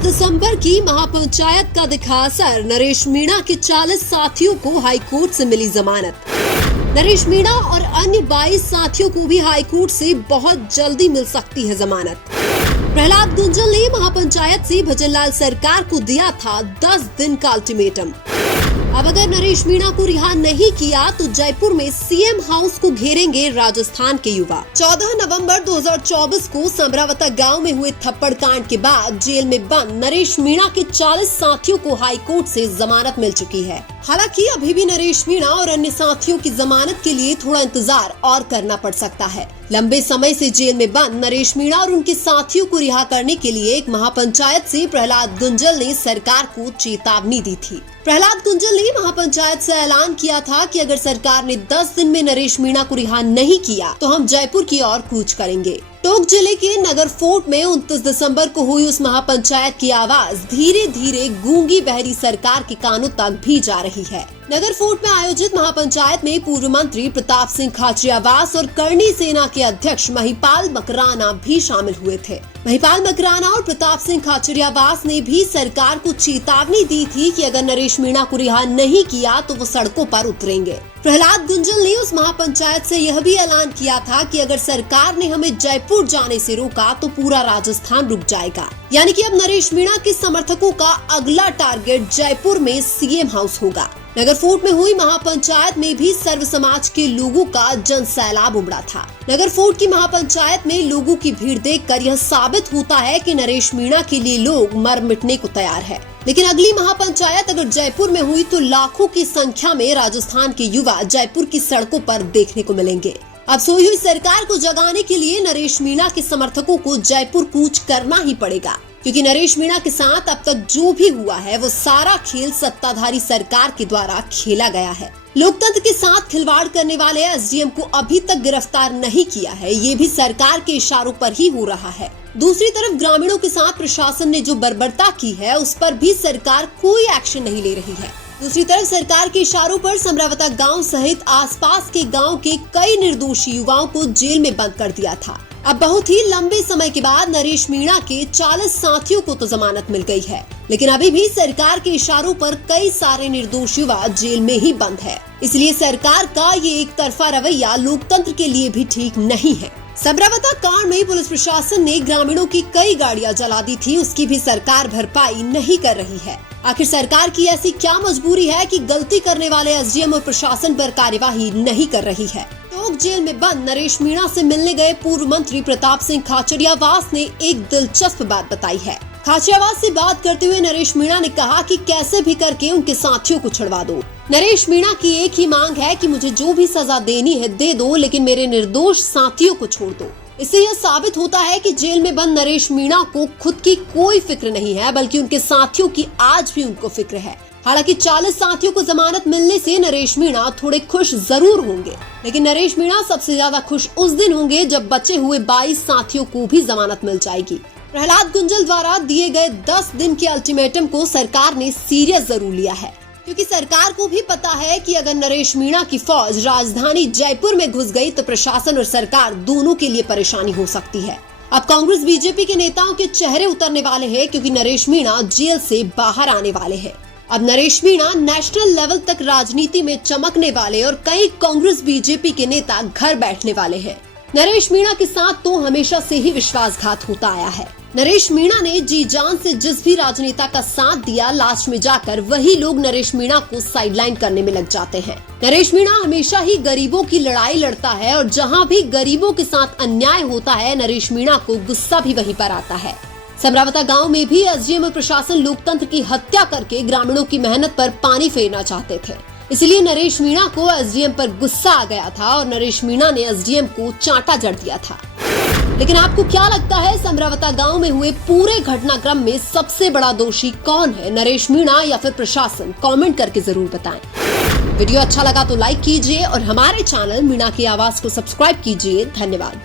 दिसंबर की महापंचायत का दिखा असर। नरेश मीणा के 40 साथियों को हाईकोर्ट से मिली जमानत। नरेश मीणा और अन्य 22 साथियों को भी हाईकोर्ट से बहुत जल्दी मिल सकती है जमानत। प्रहलाद गुंजल ने महापंचायत से भजनलाल सरकार को दिया था 10 दिन का अल्टीमेटम। अब अगर नरेश मीणा को रिहा नहीं किया तो जयपुर में सीएम हाउस को घेरेंगे राजस्थान के युवा। 14 नवंबर 2024 को समरावता गांव में हुए थप्पड़ कांड के बाद जेल में बंद नरेश मीणा के 40 साथियों को हाईकोर्ट से जमानत मिल चुकी है। हालांकि अभी भी नरेश मीणा और अन्य साथियों की जमानत के लिए थोड़ा इंतजार और करना पड़ सकता है। लंबे समय से जेल में बंद नरेश मीणा और उनके साथियों को रिहा करने के लिए एक महापंचायत से प्रहलाद गुंजल ने सरकार को चेतावनी दी थी। प्रहलाद गुंजल ने महापंचायत से ऐलान किया था कि अगर सरकार ने 10 दिन में नरेश मीणा को रिहा नहीं किया तो हम जयपुर की ओर कूच करेंगे। टोंक जिले के नगर फोर्ट में 29 दिसंबर को हुई उस महापंचायत की आवाज धीरे धीरे गूंगी बहरी सरकार के कानों तक भी जा रही है। नगर फोर्ट में आयोजित महापंचायत में पूर्व मंत्री प्रताप सिंह खाचरियावास और करणी सेना के अध्यक्ष महिपाल मकराना भी शामिल हुए थे। महिपाल मकराना और प्रताप सिंह खाचरियावास ने भी सरकार को चेतावनी दी थी कि अगर नरेश मीणा को रिहा नहीं किया तो वो सड़कों पर उतरेंगे। प्रहलाद गुंजल ने उस महापंचायत से यह भी ऐलान किया था कि अगर सरकार ने हमें जयपुर जाने से रोका तो पूरा राजस्थान रुक जाएगा। यानी कि अब नरेश मीणा के समर्थकों का अगला टारगेट जयपुर में सीएम हाउस होगा। नगर फोर्ट में हुई महापंचायत में भी सर्व समाज के लोगों का जन सैलाब उमड़ा था। नगर फोर्ट की महापंचायत में लोगों की भीड़ देखकर यह साबित होता है कि नरेश मीणा के लिए लोग मर मिटने को तैयार है। लेकिन अगली महापंचायत अगर जयपुर में हुई तो लाखों की संख्या में राजस्थान के युवा जयपुर की सड़कों पर देखने को मिलेंगे। अब सोई हुई सरकार को जगाने के लिए नरेश मीणा के समर्थकों को जयपुर कूच करना ही पड़ेगा, क्योंकि नरेश मीणा के साथ अब तक जो भी हुआ है वो सारा खेल सत्ताधारी सरकार के द्वारा खेला गया है। लोकतंत्र के साथ खिलवाड़ करने वाले एसडीएम को अभी तक गिरफ्तार नहीं किया है, ये भी सरकार के इशारों पर ही हो रहा है। दूसरी तरफ ग्रामीणों के साथ प्रशासन ने जो बर्बरता की है उस पर भी सरकार कोई एक्शन नहीं ले रही है। दूसरी तरफ सरकार के इशारों पर समरावता गांव सहित आसपास के गांव के कई निर्दोषी युवाओं को जेल में बंद कर दिया था। अब बहुत ही लंबे समय के बाद नरेश मीणा के 40 साथियों को तो जमानत मिल गई है, लेकिन अभी भी सरकार के इशारों पर कई सारे निर्दोष युवा जेल में ही बंद है। इसलिए सरकार का ये एक तरफा रवैया लोकतंत्र के लिए भी ठीक नहीं है। समरावता कांड में पुलिस प्रशासन ने ग्रामीणों की कई गाड़ियां जला दी थी, उसकी भी सरकार भरपाई नहीं कर रही है। आखिर सरकार की ऐसी क्या मजबूरी है कि गलती करने वाले एसडीएम और प्रशासन पर कार्यवाही नहीं कर रही है। टोंक जेल में बंद नरेश मीणा से मिलने गए पूर्व मंत्री प्रताप सिंह खाचरियावास ने एक दिलचस्प बात बताई है। खाचरियावास से बात करते हुए नरेश मीणा ने कहा कि कैसे भी करके उनके साथियों को छुड़वा दो। नरेश मीणा की एक ही मांग है कि मुझे जो भी सजा देनी है दे दो, लेकिन मेरे निर्दोष साथियों को छोड़ दो। इससे यह साबित होता है कि जेल में बंद नरेश मीणा को खुद की कोई फिक्र नहीं है, बल्कि उनके साथियों की आज भी उनको फिक्र है। हालांकि 40 साथियों को जमानत मिलने से नरेश मीणा थोड़े खुश जरूर होंगे, लेकिन नरेश मीणा सबसे ज्यादा खुश उस दिन होंगे जब बचे हुए 22 साथियों को भी जमानत मिल जाएगी। प्रहलाद गुंजल द्वारा दिए गए 10 दिन के अल्टीमेटम को सरकार ने सीरियस जरूर लिया है, क्योंकि सरकार को भी पता है कि अगर नरेश मीणा की फौज राजधानी जयपुर में घुस गई तो प्रशासन और सरकार दोनों के लिए परेशानी हो सकती है। अब कांग्रेस बीजेपी के नेताओं के चेहरे उतरने वाले हैं, क्योंकि नरेश मीणा जेल से बाहर आने वाले हैं। अब नरेश मीणा नेशनल लेवल तक राजनीति में चमकने वाले और कई कांग्रेस बीजेपी के नेता घर बैठने वाले हैं। नरेश मीणा के साथ तो हमेशा से ही विश्वासघात होता आया है। नरेश मीणा ने जी जान से जिस भी राजनेता का साथ दिया, लास्ट में जाकर वही लोग नरेश मीणा को साइडलाइन करने में लग जाते हैं। नरेश मीणा हमेशा ही गरीबों की लड़ाई लड़ता है और जहां भी गरीबों के साथ अन्याय होता है नरेश मीणा को गुस्सा भी वहीं पर आता है। समरावता गांव में भी एसडीएम और प्रशासन लोकतंत्र की हत्या करके ग्रामीणों की मेहनत पर पानी फेरना चाहते थे, इसलिए नरेश मीणा को एसडीएम पर गुस्सा आ गया था और नरेश मीणा ने एसडीएम को चांटा जड़ दिया था। लेकिन आपको क्या लगता है, समरावता गांव में हुए पूरे घटनाक्रम में सबसे बड़ा दोषी कौन है, नरेश मीणा या फिर प्रशासन? कमेंट करके जरूर बताएं। वीडियो अच्छा लगा तो लाइक कीजिए और हमारे चैनल मीणा की आवाज को सब्सक्राइब कीजिए। धन्यवाद।